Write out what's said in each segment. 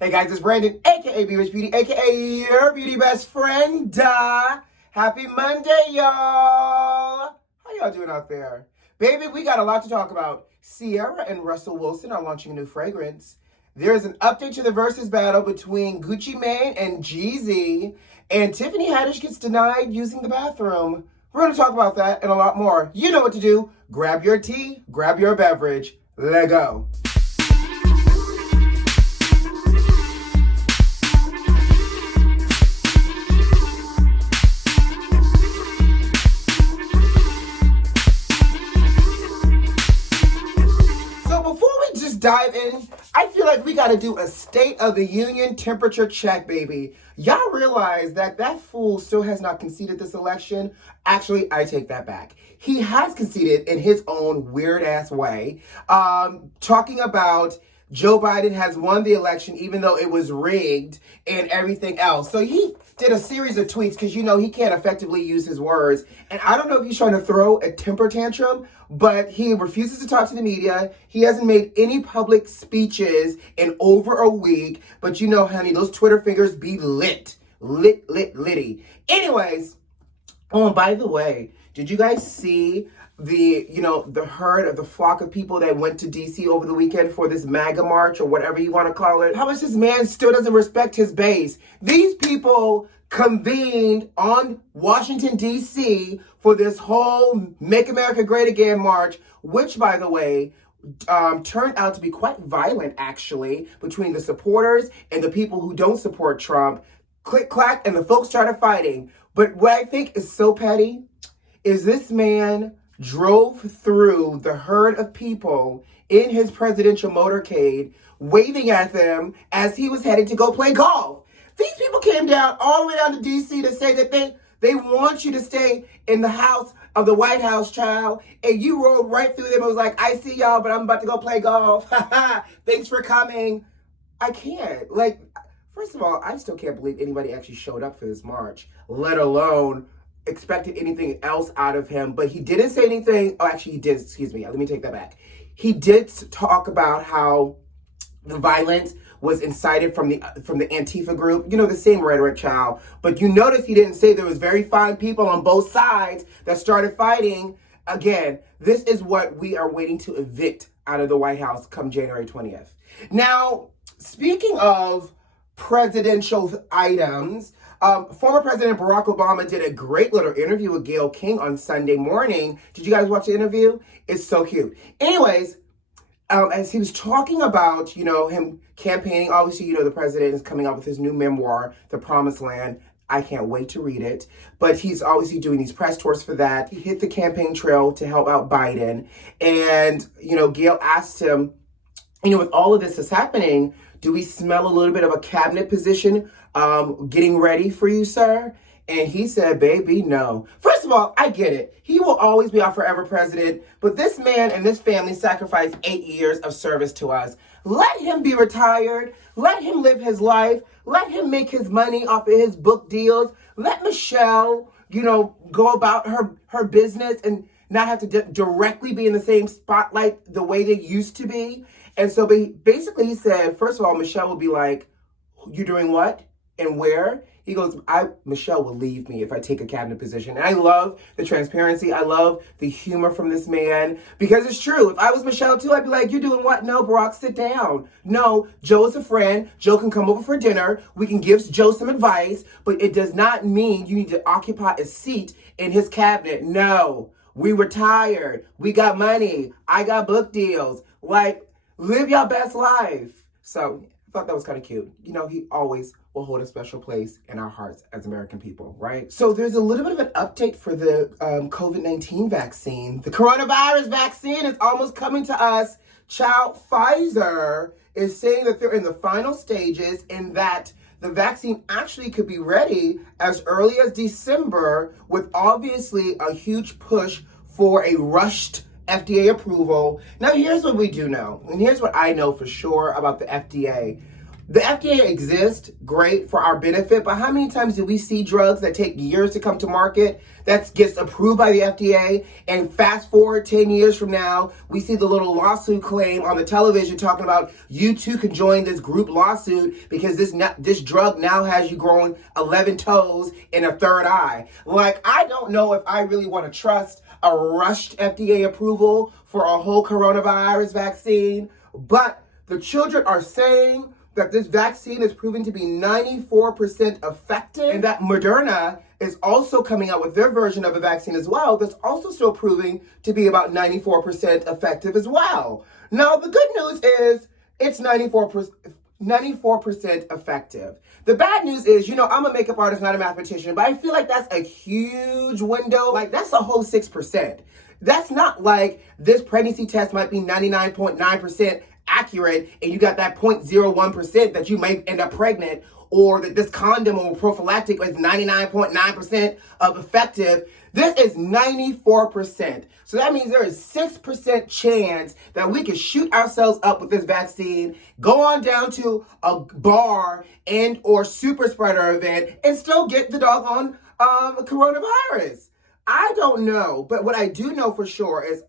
Hey guys, it's Brandon, aka B.Rich Beauty, aka your beauty best friend. Happy Monday, y'all. How y'all doing out there? Baby, we got a lot to talk about. CIARA and Russell Wilson are launching a new fragrance. There is an update to the versus battle between Gucci Mane and JEEZY, and Tiffany Haddish gets denied using the bathroom. We're going to talk about that and a lot more. You know what to do. Grab your tea, grab your beverage. Let go. Dive in. I feel like we got to do a State of the Union temperature check, baby. Y'all realize that fool still has not conceded this election? Actually, I take that back. He has conceded in his own weird-ass way, talking about Joe Biden has won the election even though it was rigged and everything else. So he did a series of tweets because, you know, he can't effectively use his words. And I don't know if he's trying to throw a temper tantrum, but he refuses to talk to the media. He hasn't made any public speeches in over a week. But you know, honey, those Twitter fingers be lit. Litty. Anyways, oh, and by the way, did you guys see the herd of the flock of people that went to DC over the weekend for this MAGA march or whatever you want to call it? How much this man still doesn't respect his base? These people convened on Washington, DC for this whole Make America Great Again march, which, by the way, turned out to be quite violent, actually, between the supporters and the people who don't support Trump. Click, clack, and the folks started fighting. But what I think is so petty is this man drove through the herd of people in his presidential motorcade, waving at them as he was headed to go play golf. These people came down all the way down to D.C. to say that they want you to stay in the house of the White House, child, and you rode right through them and was like, I see y'all, but I'm about to go play golf. Thanks for coming. I can't. Like, first of all, I still can't believe anybody actually showed up for this march, let alone expected anything else out of him. But he didn't say anything. Oh, actually he did. Excuse me. Let me take that back. He did talk about how the violence was incited from the Antifa group. You know, the same rhetoric, child. But you notice he didn't say there was very fine people on both sides that started fighting. Again, this is what we are waiting to evict out of the White House come January 20th. Now, speaking of presidential items, former President Barack Obama did a great little interview with Gayle King on Sunday morning. Did you guys watch the interview? It's so cute. Anyways, as he was talking about, him campaigning, obviously, the president is coming out with his new memoir, The Promised Land. I can't wait to read it. But he's obviously doing these press tours for that. He hit the campaign trail to help out Biden. And, Gayle asked him, with all of this is happening, do we smell a little bit of a cabinet position getting ready for you, sir? And he said, baby, no. First of all, I get it. He will always be our forever president. But this man and this family sacrificed 8 years of service to us. Let him be retired. Let him live his life. Let him make his money off of his book deals. Let Michelle, go about her business and not have to directly be in the same spotlight the way they used to be. And so basically he said, first of all, Michelle will be like, you're doing what and where? He goes, Michelle will leave me if I take a cabinet position. And I love the transparency. I love the humor from this man because it's true. If I was Michelle too, I'd be like, you're doing what? No, Barack, sit down. No, Joe is a friend. Joe can come over for dinner. We can give Joe some advice, but it does not mean you need to occupy a seat in his cabinet. No, we retired. We got money. I got book deals. Like, live your best life. So I thought that was kind of cute. He always will hold a special place in our hearts as American people, right? So there's a little bit of an update for the COVID-19 vaccine. The coronavirus vaccine is almost coming to us. Child, Pfizer is saying that they're in the final stages and that the vaccine actually could be ready as early as December, with obviously a huge push for a rushed FDA approval. Now, here's what we do know, and here's what I know for sure about the FDA. The FDA exists, great, for our benefit, but how many times do we see drugs that take years to come to market that gets approved by the FDA, and fast forward 10 years from now, we see the little lawsuit claim on the television talking about you too can join this group lawsuit because this drug now has you growing 11 toes and a third eye. Like, I don't know if I really want to trust a rushed FDA approval for a whole coronavirus vaccine, but the children are saying that this vaccine is proven to be 94% effective, and that Moderna is also coming out with their version of a vaccine as well that's also still proving to be about 94% effective as well. Now, the good news is it's 94% effective. The bad news is, I'm a makeup artist, not a mathematician, but I feel like that's a huge window. Like, that's a whole 6%. That's not like this pregnancy test might be 99.9% accurate and you got that 0.01% that you may end up pregnant, or that this condom or prophylactic is 99.9% of effective. This is 94%. So that means there is 6% chance that we can shoot ourselves up with this vaccine, go on down to a bar and or super spreader event and still get the doggone coronavirus. I don't know, but what I do know for sure is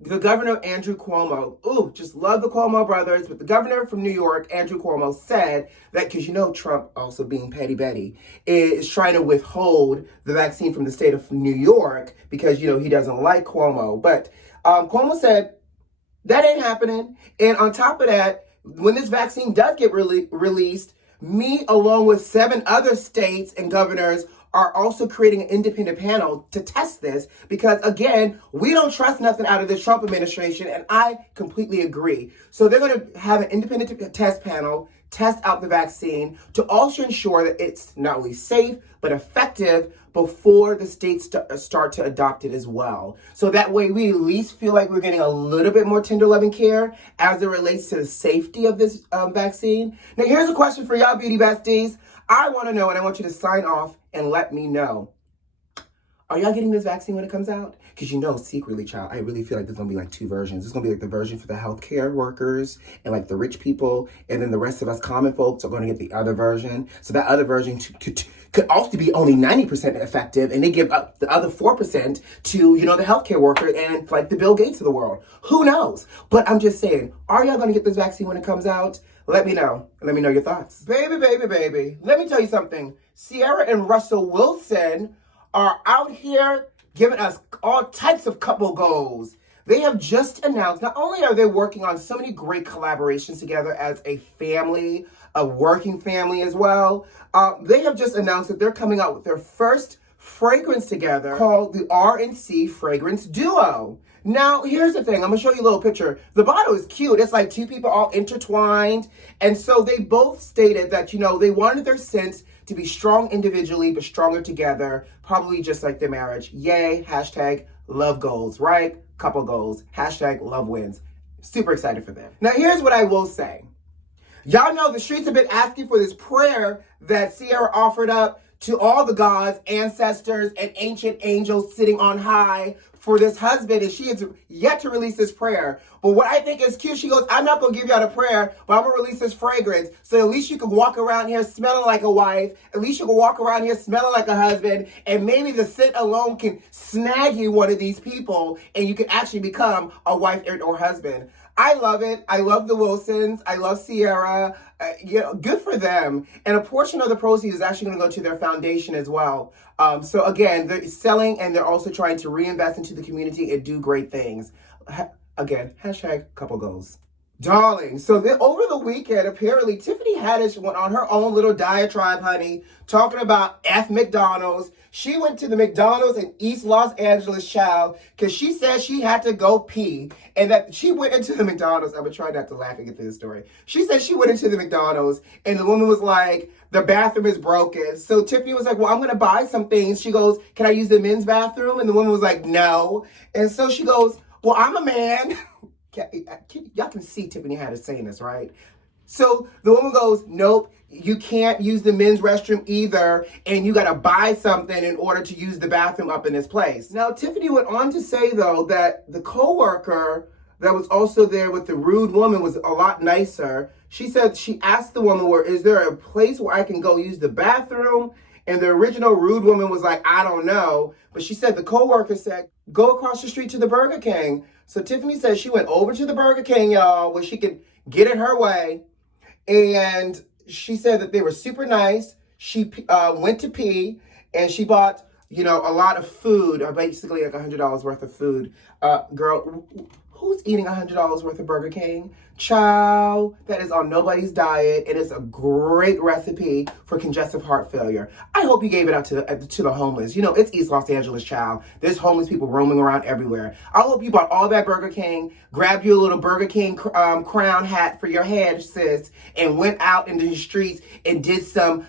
the governor, Andrew Cuomo, just love the Cuomo brothers, but the governor from New York, Andrew Cuomo, said that, because Trump, also being Petty Betty, is trying to withhold the vaccine from the state of New York because, he doesn't like Cuomo. But Cuomo said that ain't happening. And on top of that, when this vaccine does get released, me, along with 7 other states and governors, are also creating an independent panel to test this because, again, we don't trust nothing out of the Trump administration, and I completely agree. So they're going to have an independent test panel test out the vaccine to also ensure that it's not only safe but effective before the states start to adopt it as well. So that way we at least feel like we're getting a little bit more tender loving care as it relates to the safety of this vaccine. Now, here's a question for y'all beauty besties. I want to know, and I want you to sign off and let me know. Are y'all getting this vaccine when it comes out? Because secretly, child, I really feel like there's going to be like 2 versions. There's going to be like the version for the healthcare workers and like the rich people. And then the rest of us common folks are going to get the other version. So that other version could also be only 90% effective. And they give up the other 4% to, the healthcare worker and like the Bill Gates of the world. Who knows? But I'm just saying, are y'all going to get this vaccine when it comes out? Let me know. Let me know your thoughts. Baby, baby, baby. Let me tell you something. CIARA and Russell Wilson are out here giving us all types of couple goals. They have just announced, not only are they working on so many great collaborations together as a family, a working family as well, they have just announced that they're coming out with their first fragrance together called the R&C Fragrance Duo. Now, here's the thing. I'm going to show you a little picture. The bottle is cute. It's like 2 people all intertwined. And so they both stated that, they wanted their scents to be strong individually, but stronger together, probably just like their marriage. Yay, hashtag love goals, right? Couple goals, hashtag love wins. Super excited for them. Now, here's what I will say. Y'all know the streets have been asking for this prayer that CIARA offered up to all the gods, ancestors, and ancient angels sitting on high for this husband, and she has yet to release this prayer. But what I think is cute, she goes, I'm not going to give y'all the prayer, but I'm going to release this fragrance. So at least you can walk around here smelling like a wife. At least you can walk around here smelling like a husband. And maybe the scent alone can snag you one of these people, and you can actually become a wife or husband. I love it. I love the Wilsons. I love CIARA. Good for them. And a portion of the proceeds is actually going to go to their foundation as well. So again, they're selling and they're also trying to reinvest into the community and do great things. Again, hashtag couple goals. Darling, so over the weekend, apparently Tiffany Haddish went on her own little diatribe, honey, talking about F McDonald's. She went to the McDonald's in East Los Angeles, child, because she said she had to go pee, and that she went into the McDonald's. I'm going to try not to laugh and get through the story. She said she went into the McDonald's, and the woman was like, the bathroom is broken. So Tiffany was like, well, I'm going to buy some things. She goes, can I use the men's bathroom? And the woman was like, no. And so she goes, well, I'm a man. Y'all can see Tiffany Haddish saying this, right? So the woman goes, nope, you can't use the men's restroom either, and you got to buy something in order to use the bathroom up in this place. Now, Tiffany went on to say, though, that the coworker that was also there with the rude woman was a lot nicer. She said she asked the woman, is there a place where I can go use the bathroom? And the original rude woman was like, I don't know. But she said the coworker said, go across the street to the Burger King. So Tiffany said she went over to the Burger King, y'all, where she could get it her way. And she said that they were super nice. She went to pee and she bought, a lot of food, or basically like $100 worth of food. Girl, who's eating $100 worth of Burger King? Child, that is on nobody's diet. It is a great recipe for congestive heart failure. I hope you gave it out to the homeless. It's East Los Angeles, child. There's homeless people roaming around everywhere. I hope you bought all that Burger King, grabbed you a little Burger King crown hat for your head, sis, and went out into the streets and did some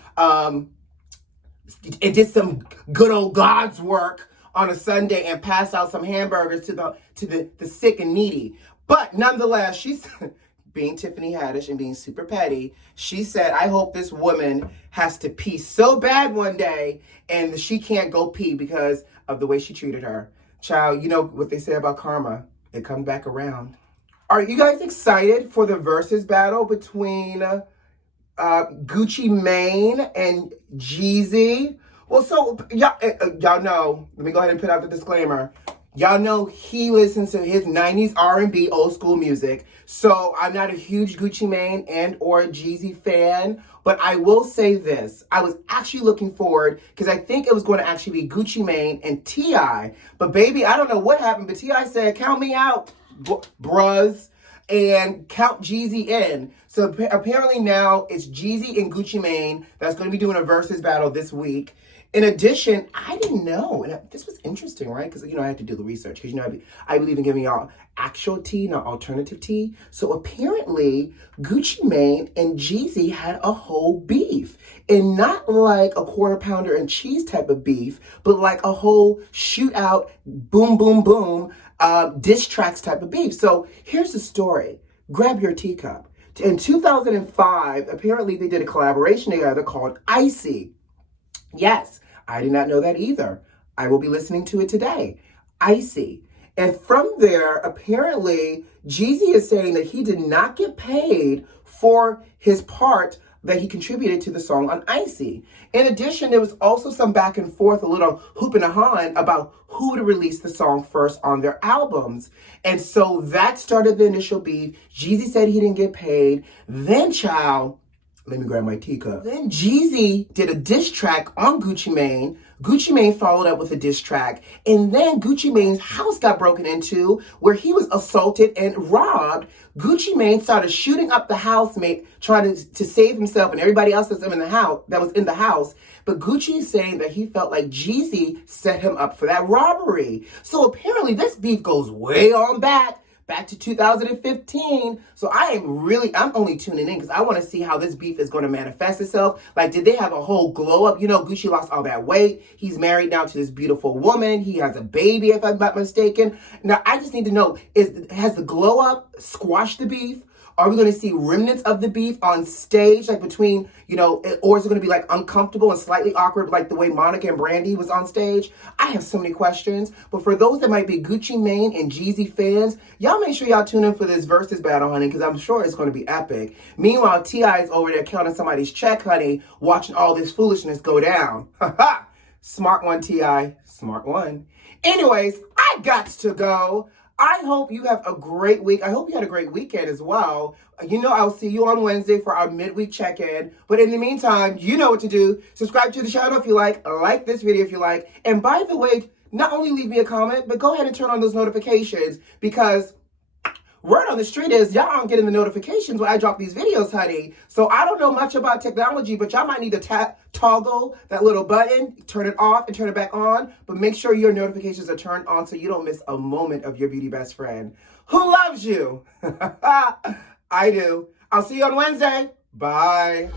good old God's work on a Sunday and passed out some hamburgers to the sick and needy. But nonetheless, she's being Tiffany Haddish and being super petty. She said, I hope this woman has to pee so bad one day and she can't go pee because of the way she treated her. Child, you know what they say about karma. It comes back around. Are you guys excited for the versus battle between Gucci Mane and JEEZY? Well, so y'all know, let me go ahead and put out the disclaimer. Y'all know he listens to his 90s R&B old school music. So I'm not a huge Gucci Mane and or JEEZY fan, but I will say this. I was actually looking forward because I think it was going to actually be Gucci Mane and T.I. But baby, I don't know what happened, but T.I. said, count me out, bruz, and count JEEZY in. So apparently now it's JEEZY and Gucci Mane that's going to be doing a versus battle this week. In addition, I didn't know, and this was interesting, right? Because, I had to do the research, because, I believe in giving y'all actual tea, not alternative tea. So apparently, Gucci Mane and JEEZY had a whole beef. And not like a quarter pounder and cheese type of beef, but like a whole shootout, boom, boom, boom, diss tracks type of beef. So here's the story. Grab your teacup. In 2005, apparently they did a collaboration together called Icy. Yes, I did not know that either. I will be listening to it today. Icy. And from there, apparently, JEEZY is saying that he did not get paid for his part that he contributed to the song on Icy. In addition, there was also some back and forth, a little hoop and a hawing about who would release the song first on their albums. And so that started the initial beef. JEEZY said he didn't get paid. Then, child, let me grab my teacup. Then JEEZY did a diss track on Gucci Mane. Gucci Mane followed up with a diss track. And then Gucci Mane's house got broken into where he was assaulted and robbed. Gucci Mane started shooting up the housemate, trying to save himself and everybody else that was in the house. But Gucci is saying that he felt like JEEZY set him up for that robbery. So apparently this beef goes way on back to 2015. So I'm only tuning in because I want to see how this beef is going to manifest itself. Like, did they have a whole glow up? Gucci lost all that weight. He's married now to this beautiful woman. He has a baby, if I'm not mistaken. Now, I just need to know, has the glow up squashed the beef? Are we going to see remnants of the beef on stage, like between, or is it going to be like uncomfortable and slightly awkward, like the way Monica and Brandy was on stage? I have so many questions. But for those that might be Gucci Mane and JEEZY fans, y'all make sure y'all tune in for this versus battle, honey, because I'm sure it's going to be epic. Meanwhile, T.I. is over there counting somebody's check, honey, watching all this foolishness go down. Ha ha! Smart one, T.I. Smart one. Anyways, I got to go. I hope you have a great week. I hope you had a great weekend as well. I'll see you on Wednesday for our midweek check-in. But in the meantime, you know what to do. Subscribe to the channel if you like this video if you like. And by the way, not only leave me a comment, but go ahead and turn on those notifications because word on the street is y'all aren't getting the notifications when I drop these videos, honey. So I don't know much about technology, but y'all might need to toggle that little button, turn it off and turn it back on. But make sure your notifications are turned on so you don't miss a moment of your beauty best friend who loves you. I do. I'll see you on Wednesday. Bye.